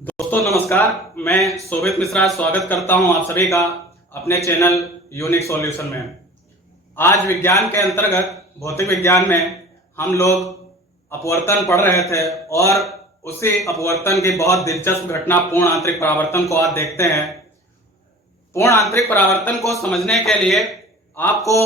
दोस्तों नमस्कार, मैं शोभित मिश्रा स्वागत करता हूं आप सभी का अपने चैनल यूनिक सॉल्यूशन में। आज विज्ञान के अंतर्गत भौतिक विज्ञान में हम लोग अपवर्तन पढ़ रहे थे और उसी अपवर्तन की बहुत दिलचस्प घटना पूर्ण आंतरिक परावर्तन को आज देखते हैं। पूर्ण आंतरिक परावर्तन को समझने के लिए आपको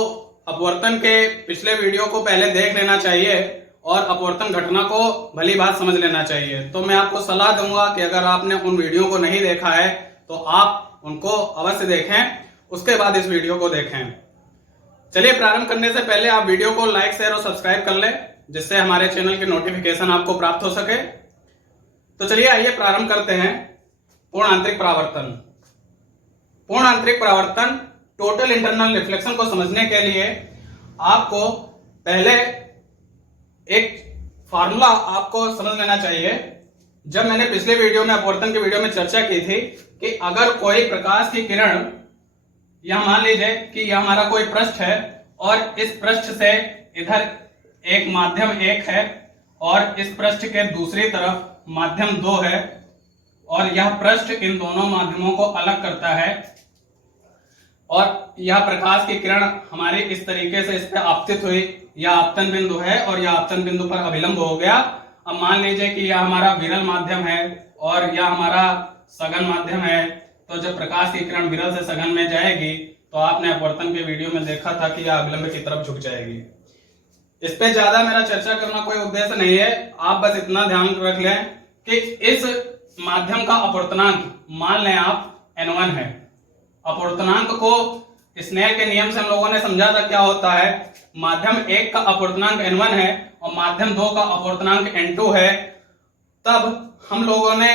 अपवर्तन के पिछले वीडियो को पहले देख लेना चाहिए और अपवर्तन घटना को भली बात समझ लेना चाहिए। तो मैं आपको सलाह दूंगा कि अगर आपने उन वीडियो को नहीं देखा है तो आप उनको अवश्य देखें, उसके बाद इस वीडियो को देखें। चलिए प्रारंभ करने से पहले आप वीडियो को लाइक, शेयर और सब्सक्राइब कर लें, जिससे हमारे चैनल की नोटिफिकेशन आपको प्राप्त हो सके। तो चलिए आइए प्रारंभ करते हैं। पूर्ण आंतरिक परावर्तन। पूर्ण आंतरिक परावर्तन टोटल इंटरनल रिफ्लेक्शन को समझने के लिए आपको पहले एक फार्मूला आपको समझ लेना चाहिए। जब मैंने पिछले वीडियो में अपवर्तन के वीडियो में चर्चा की थी कि अगर कोई प्रकाश की किरण, यह मान लीजिए कि यह हमारा कोई पृष्ठ है और इस पृष्ठ से इधर एक माध्यम 1 है और इस पृष्ठ के दूसरी तरफ माध्यम 2 है और यह पृष्ठ इन दोनों माध्यमों को अलग करता है और यह प्रकाश की किरण हमारी इस तरीके से इस पर आपतित हुई, यह आपतन बिंदु है और यह आपतन बिंदु पर अभिलंब हो गया। अब मान लीजिए कि यह हमारा विरल माध्यम है और यह हमारा सघन माध्यम है। तो जब प्रकाश की किरण विरल से सघन में जाएगी तो आपने अपवर्तन के वीडियो में देखा था कि यह अभिलंब की तरफ झुक जाएगी। इस पे ज्यादा मेरा चर्चा करना कोई उद्देश्य नहीं है, आप बस इतना ध्यान रख लें कि इस माध्यम का अपवर्तनांक मान लें आप N1 है। अपवर्तनांक को स्नेल के नियम से हम लोगों ने समझा था क्या होता है। माध्यम 1 का अपवर्तनांक N1 है और माध्यम 2 का अपवर्तनांक N2 है। तब हम लोगों ने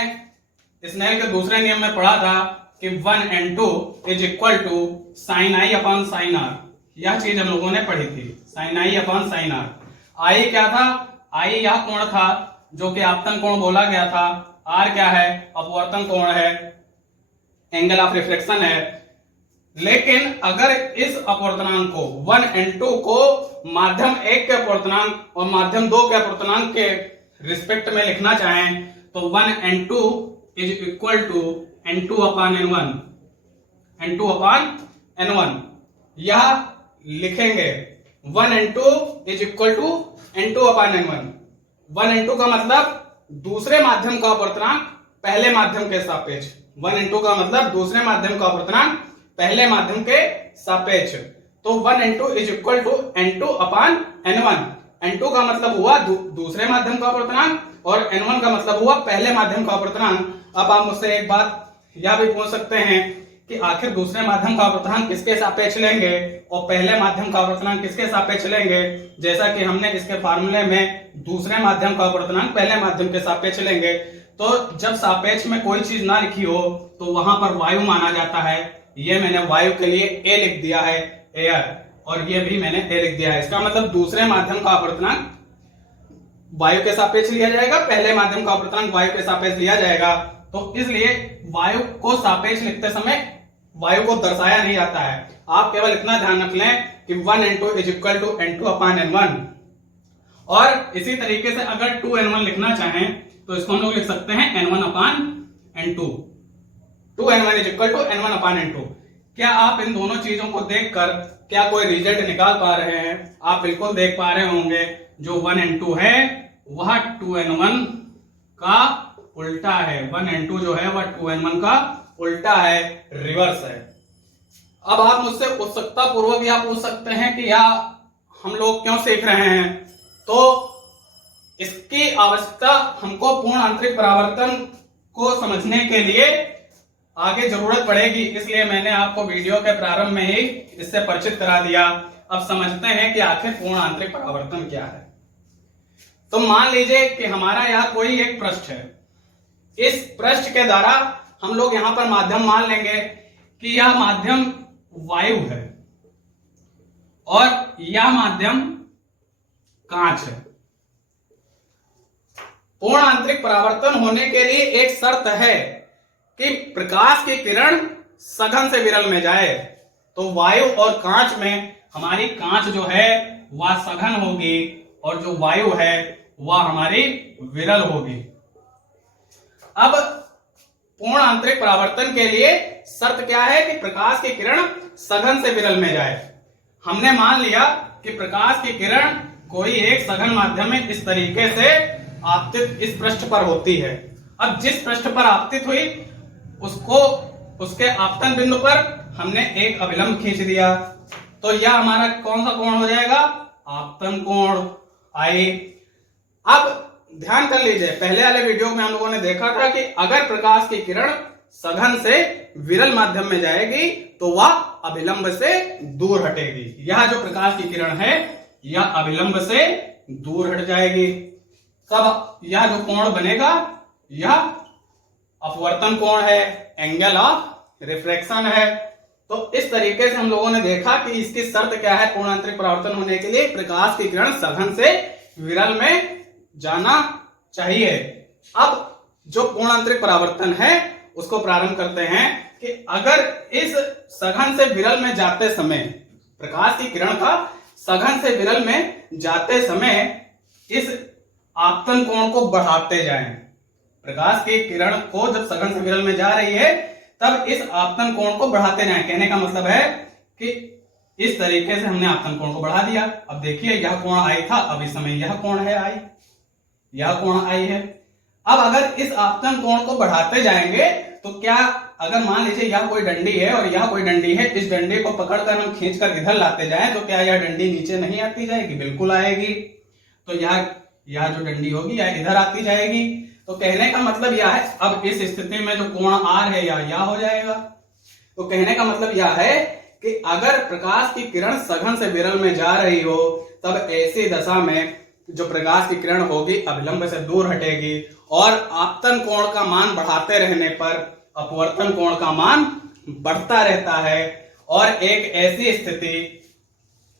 स्नेल के दूसरे नियम में पढ़ा था कि 1N2 is equal to sine i upon sine r. यह चीज हम लोगों ने पढ़ी थी, sine i upon sine r. I क्या था? आई यह कोण था जो कि आपतन कोण बोला गया था। आर क्या है? अपवर्तन कोण है, एंगल ऑफ रिफ्लेक्शन है। लेकिन अगर इस अपवर्तनांक को 1N2 को माध्यम 1 के अपवर्तनांक और माध्यम 2 के अपवर्तनांक के रिस्पेक्ट में लिखना चाहें तो 1N2 is equal to N2 upon N1, N2 upon N1 यह लिखेंगे। 1N2 is equal to N2 upon N1। 1N2 का मतलब दूसरे माध्यम का अपवर्तनांक पहले माध्यम के सापेक्ष। 1N2 का मतलब दूसरे माध्यम का अपवर्तनांक पहले माध्यम के सापेक्ष। तो 1N2 is equal to N2 upon N1। N2 का मतलब हुआ दूसरे माध्यम का अपवर्तनांक और N1 का मतलब हुआ पहले माध्यम का अपवर्तनांक। अब आप मुझसे एक बात यह भी पूछ सकते हैं कि आखिर दूसरे माध्यम का अपवर्तनांक किसके सापेक्ष लेंगे और पहले माध्यम का अपवर्तनांक किसके सापेक्ष लेंगे। जैसा कि हमने इसके फार्मूले में दूसरे माध्यम का अपवर्तनांक पहले माध्यम के सापेक्ष लेंगे। तो जब सापेक्ष में कोई चीज ना लिखी हो तो वहां पर वायु माना जाता है। ये मैंने वायु के लिए ए लिख दिया है, एयर, और ये भी मैंने ए लिख दिया है। इसका मतलब दूसरे माध्यम का अपवर्तनांक वायु के सापेक्ष लिया जाएगा, पहले माध्यम का अपवर्तनांक वायु के सापेक्ष लिया जाएगा। तो इसलिए वायु को सापेक्ष लिखते समय वायु को दर्शाया नहीं जाता है। आप केवल इतना ध्यान रख लें कि 1N2 is equal to N2 upon N1। और इसी तरीके से अगर 2N1 लिखना चाहें तो इसको हम लोग लिख सकते हैं N1 upon N2। 2N1 is equal to N1 upon N2। क्या आप इन दोनों चीजों को देखकर क्या कोई रिजल्ट निकाल पा रहे हैं? आप बिल्कुल देख पा रहे होंगे, जो 1N2 है वह 2N1 का उल्टा है। 1N2 जो है वह 2N1 का उल्टा है, रिवर्स है। अब आप मुझसे उत्सुकता पूर्वक यह पूछ सकते हैं कि यह हम लोग क्यों सीख रहे हैं। तो इसकी आवश्यकता हमको पूर्ण आंतरिक परावर्तन को समझने के लिए आगे जरूरत पड़ेगी, इसलिए मैंने आपको वीडियो के प्रारंभ में ही इससे परिचित करा दिया। अब समझते हैं कि आखिर पूर्ण आंतरिक परावर्तन क्या है। तो मान लीजिए कि हमारा यहाँ कोई एक पृष्ठ है। इस पृष्ठ के द्वारा हम लोग यहां पर माध्यम मान लेंगे कि यह माध्यम वायु है और यह माध्यम कांच है। पूर्ण आंतरिक परावर्तन होने के लिए एक शर्त है कि प्रकाश की किरण सघन से विरल में जाए। तो वायु और कांच में हमारी कांच जो है वह सघन होगी और जो वायु है वह हमारी विरल होगी। अब आंतरिक परावर्तन के लिए शर्त क्या है कि प्रकाश की किरण सघन से विरल में जाए। हमने मान लिया कि प्रकाश की किरण कोई एक सघन माध्यम में इस तरीके से आपतित इस पृष्ठ पर होती है। अब जिस पृष्ठ पर आपतित हुई उसको उसके आपतन बिंदु पर हमने एक अभिलंब खींच दिया, तो यह हमारा कौन सा कोण हो जाएगा? आपतन कोण। आई अब ध्यान कर लीजिए, पहले वाले वीडियो में हम लोगों ने देखा था कि अगर प्रकाश की किरण सघन से विरल माध्यम में जाएगी तो वह अभिलंब से दूर हटेगी। यह जो प्रकाश की किरण है यह अभिलंब से दूर हट जाएगी। तब यह जो कोण बनेगा यह अपवर्तन कोण है, एंगल ऑफ रिफ्रैक्शन है। तो इस तरीके से हम लोगों ने देखा कि इसकी शर्त क्या है पूर्ण आंतरिक परावर्तन होने के लिए? प्रकाश की किरण सघन से विरल में जाना चाहिए। अब जो पूर्ण आंतरिक परावर्तन है उसको प्रारंभ करते हैं कि अगर इस सघन से विरल में जाते समय प्रकाश की किरण का सघन से विरल में जाते समय इस आपतन कोण को बढ़ाते जाएं। प्रकाश की किरण को जब सघन से विरल में जा रही है तब इस आपतन कोण को बढ़ाते जाएं। कहने का मतलब है कि इस तरीके से हमने आपतन कोण को बढ़ा दिया। अब देखिए यह कोण आई था, अब इस समय यह कोण है आई, यह कोण आई है। अब अगर इस आपतन कोण को बढ़ाते जाएंगे तो क्या, अगर मान लीजिए यह कोई डंडी है और यह कोई डंडी है, इस डंडी को पकड़कर हम खींचकर इधर लाते जाएं तो क्या यह डंडी नीचे नहीं आती जाएगी? बिल्कुल आएगी। तो यह जो डंडी होगी यह इधर आती जाएगी। तो कहने का मतलब यह है, अब इस स्थिति में जो कोण आर है यह हो जाएगा। तो कहने का मतलब यह है कि अगर प्रकाश की किरण सघन से विरल में जा रही हो तब ऐसी दशा में जो प्रकाश की किरण होगी अभिलंब से दूर हटेगी और आपतन कोण का मान बढ़ाते रहने पर अपवर्तन कोण का मान बढ़ता रहता है। और एक ऐसी स्थिति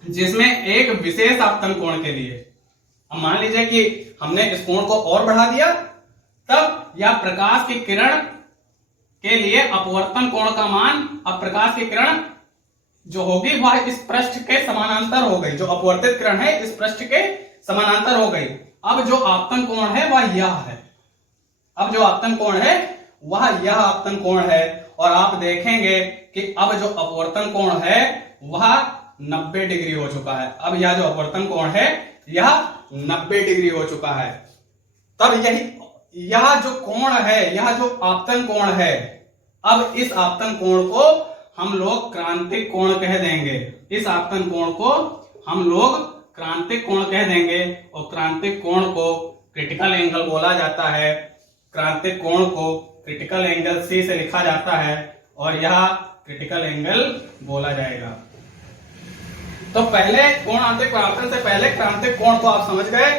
जिसमें एक विशेष आपतन कोण के लिए, अब मान लीजिए कि हमने इस कोण को और बढ़ा दिया, तब यह प्रकाश की किरण के लिए अपवर्तन कोण का मान, अब प्रकाश की किरण जो होगी वह इस पृष्ठ के समानांतर हो गई। जो अपवर्तित किरण है इस पृष्ठ के समानांतर हो गई। अब जो आपतन कोण है वह यह है, अब जो आपतन कोण है वह यह आपतन कोण है। और आप देखेंगे कि अब जो अपवर्तन कोण है वह 90 डिग्री हो चुका है। अब यह जो अपवर्तन कोण है यह 90 डिग्री हो चुका है। तब यह जो कोण है, यह जो आपतन कोण है, अब इस आपतन कोण को हम लोग क्रांतिक कोण कह देंगे। इस आपतन कोण को हम लोग क्रांतिक कोण कह देंगे और क्रांतिक कोण को क्रिटिकल एंगल बोला जाता है। क्रांतिक कोण को क्रिटिकल एंगल सी से लिखा जाता है और यह क्रिटिकल एंगल बोला जाएगा। तो पहले कोण आंतरिक परावर्तन से पहले क्रांतिक कोण को आप समझ गए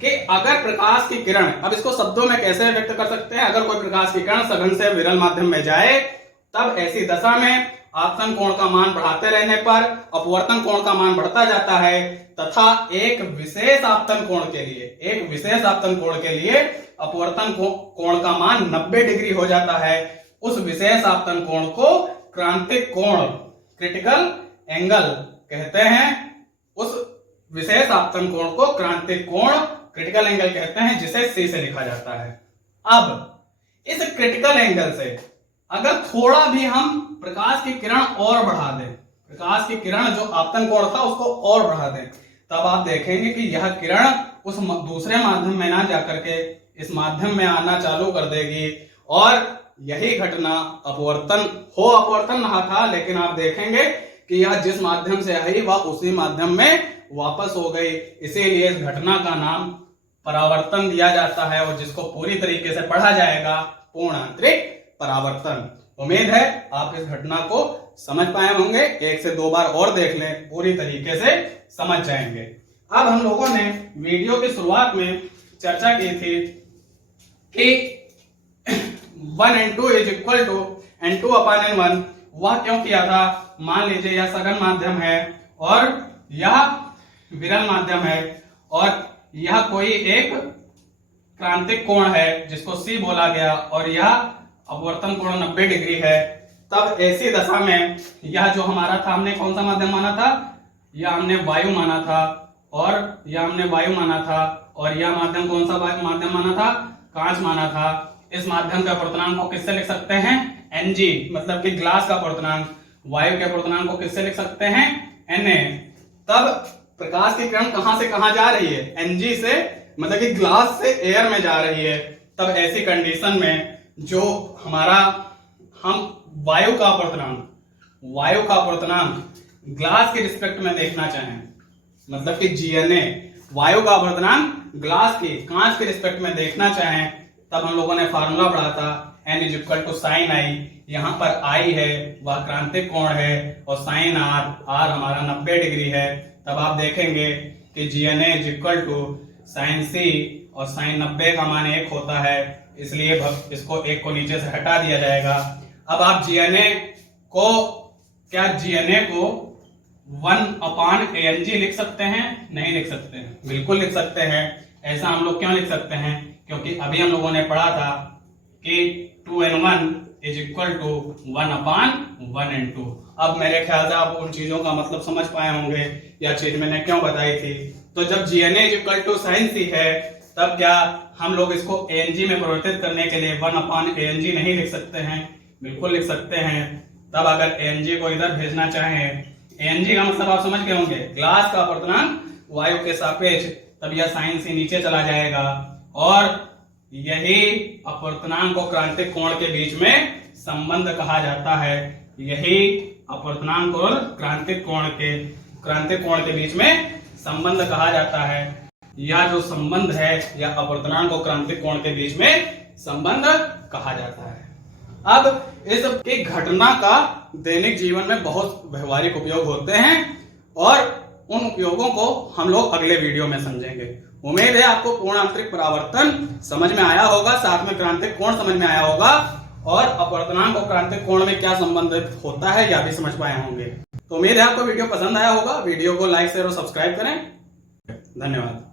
कि अगर प्रकाश की किरण, अब इसको शब्दों में कैसे व्यक्त कर सकते हैं? अगर कोई प्रकाश की किरण सघन से विरल माध्यम में जाए तब ऐसी दशा में आपतन कोण का मान बढ़ाते रहने पर अपवर्तन कोण का मान बढ़ता जाता है तथा एक विशेष आपतन कोण के लिए अपवर्तन कोण का मान 90 डिग्री हो जाता है। उस विशेष आपतन कोण को क्रांतिक कोण, क्रिटिकल एंगल कहते हैं। उस विशेष आपतन कोण को क्रांतिक कोण, क्रिटिकल एंगल कहते हैं, जिसे सी से लिखा जाता है। अब इस क्रिटिकल एंगल से अगर थोड़ा भी हम प्रकाश की किरण और बढ़ा दें, प्रकाश की किरण जो आपतन कोण था उसको और बढ़ा दें, तब आप देखेंगे कि यह किरण उस दूसरे माध्यम में ना जाकर के इस माध्यम में आना चालू कर देगी और यही घटना अपवर्तन रहा था, लेकिन आप देखेंगे कि यह जिस माध्यम से आई वह उसी माध्यम में वापस हो गई। इसीलिए इस घटना का नाम परावर्तन दिया जाता है और जिसको पूरी तरीके से पढ़ा जाएगा पूर्ण आंतरिक परावर्तन। उम्मीद है आप इस घटना को समझ पाए होंगे। 1 से 2 बार और देख लें, पूरी तरीके से समझ जाएंगे। अब हम लोगों ने वीडियो की शुरुआत में चर्चा की थी कि 1n2 is equal to n2/n1। वह क्यों किया था? मान लीजिए यह सघन माध्यम है और यह विरल माध्यम है और यह कोई एक क्रांतिक कोण है जिसको C बोला गया और यह अपवर्तन कोण 90 डिग्री है। तब ऐसी दशा में यह जो हमारा था, हमने कौन सा माध्यम माना था? यह हमने वायु माना था और यह हमने वायु माना था और यह माध्यम कौन सा माध्यम माना था? कांच माना था। इस माध्यम के अपवर्तनांक को किससे लिख सकते हैं? Ng, मतलब कि ग्लास का अपवर्तनांक, वायु के अपवर्तनांक को किससे लिख सकते हैं? Na। तब प्रकाश की किरण कहां से कहां जा रही है? Ng से, मतलब कि ग्लास से एयर में जा रही है। तब ऐसी कंडीशन में जो हमारा हम वायु का अपवर्तनांक ग्लास के रिस्पेक्ट में देखना चाहें, मतलब कि GNA वायु का अपवर्तनांक ग्लास की, कांच के रिस्पेक्ट में देखना चाहें, तब हम लोगों ने फार्मूला पढ़ा था N = sin I। यहाँ पर I है वह क्रांतिक कोण है और sin R, R हमारा 90 डिग्री है। तब आप देखेंगे कि GNA = sin C और sin 90 का मान 1 होता है, इसलिए इसको 1 को नीचे से हटा दिया जाएगा। अब आप GNA को 1/Ang लिख सकते हैं? नहीं लिख सकते हैं, बिल्कुल लिख सकते हैं। ऐसा हम लोग क्यों लिख सकते हैं? क्योंकि अभी हम लोगों ने पढ़ा था कि 2N1 = 1/1N2। अब मेरे ख्याल से आप उन चीजों का मतलब समझ पाए होंगे, यह चीज मैंने क्यों बताई थी। तो जब GNA = sin C है, तब क्या हम लोग इसको Ang में परिवर्तित करने के लिए 1/Ang नहीं लिख सकते हैं? बिल्कुल लिख सकते हैं। तब अगर Ang को इधर भेजना चाहें, Ang का मतलब आप समझ गए होंगे, ग्लास का अपवर्तनांक वायु के सापेक्ष, तब यह sin C नीचे चला जाएगा और यही अपवर्तनांक को क्रांतिक कोण के बीच में संबंध कहा जाता है। यही अपवर्तनांक और क्रांतिक कोण के बीच में संबंध कहा जाता है। यह जो संबंध है, यह अपवर्तनांक और क्रांतिक कोण के बीच में संबंध कहा जाता है। अब इस एक घटना का दैनिक जीवन में बहुत व्यवहारिक उपयोग होते हैं और उन उपयोगों को हम लोग अगले वीडियो में समझेंगे। उम्मीद है आपको पूर्ण आंतरिक परावर्तन समझ में आया होगा, साथ में क्रांतिक कोण समझ में आया होगा और अपवर्तनांक और क्रांतिक कोण में क्या संबंध होता है यह भी समझ पाए होंगे। तो उम्मीद है आपको वीडियो पसंद आया होगा। वीडियो को लाइक शेयर और सब्सक्राइब करें। धन्यवाद।